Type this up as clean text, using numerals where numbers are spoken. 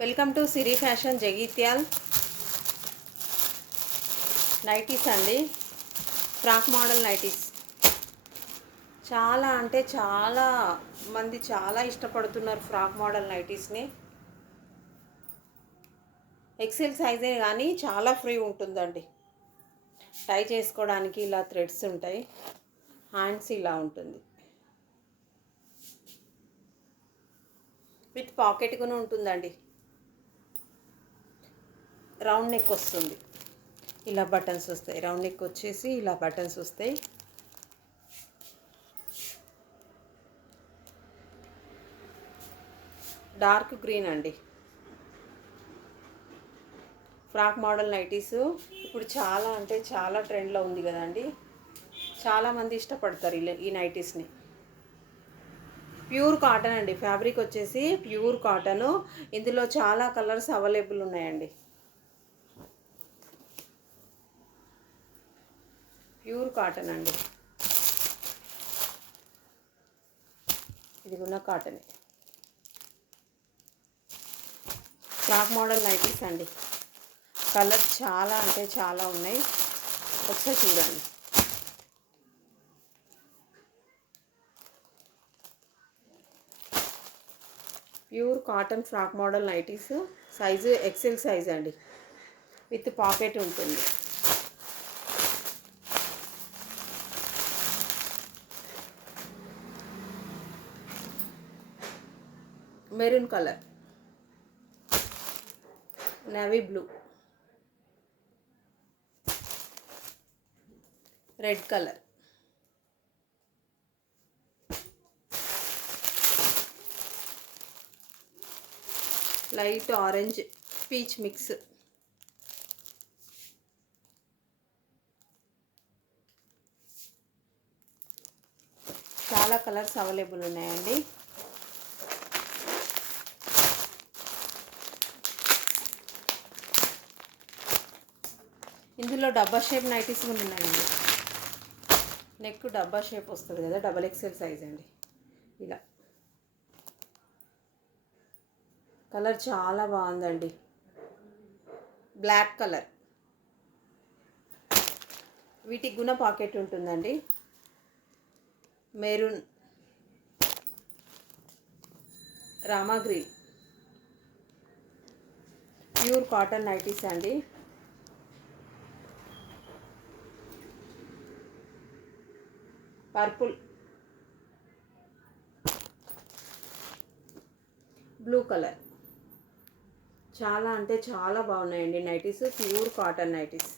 Welcome to Siri fashion Jagtial. Nighties అండి, frock model nighties. చాలా అంటే చాలా మంది చాలా ఇష్టపడుతున్నారు ఫ్రాక్ మోడల్ నైటీస్ని. ఎక్సెల్ సైజే కానీ చాలా ఫ్రీ ఉంటుందండి. టై చేసుకోవడానికి ఇలా థ్రెడ్స్ ఉంటాయి, హ్యాండ్స్ ఇలా ఉంటుంది, విత్ పాకెట్ కూడా ఉంటుందండి. రౌండ్ నెక్ వస్తుంది, ఇలా బటన్స్ వస్తాయి. రౌండ్ నెక్ వచ్చేసి ఇలా బటన్స్ వస్తాయి. డార్క్ గ్రీన్ అండి. ఫ్రాక్ మోడల్ నైటీస్ ఇప్పుడు చాలా అంటే చాలా ట్రెండ్లో ఉంది కదండి. చాలామంది ఇష్టపడతారు ఈ నైటీస్ని. ప్యూర్ కాటన్ అండి, ఫ్యాబ్రిక్ వచ్చేసి ప్యూర్ కాటను. ఇందులో చాలా కలర్స్ అవైలబుల్ ఉన్నాయండి. ప్యూర్ కాటన్ అండి, ఇది కూడా కాటనే. ఫ్రాక్ మోడల్ నైటీస్ అండి. కలర్ చాలా అంటే చాలా ఉన్నాయి, ఒకసారి చూడండి. Pure cotton frock model nighties. Size XL size అండి, విత్ పాకెట్ ఉంటుంది. Maroon colour, navy blue, red colour, light orange peach mix, చాలా కలర్స్ అవైలబుల్ ఉన్నాయండి. ఇందులో డబ్బా షేప్ నైటీస్ కూడా ఉన్నాయండి. నెక్ డబ్బా షేప్ వస్తుంది కదా, డబల్ ఎక్సెల్ సైజ్ అండి. ఇలా కలర్ చాలా బాగుందండి, బ్లాక్ కలర్. వీటికి గుణ పాకెట్ ఉంటుందండి. Maroon, Rama green. Pure cotton nighties అండి. Purple, blue colour. చాలా అంటే చాలా బాగున్నాయండి నైటీస్, ప్యూర్ కాటన్ నైటీస్.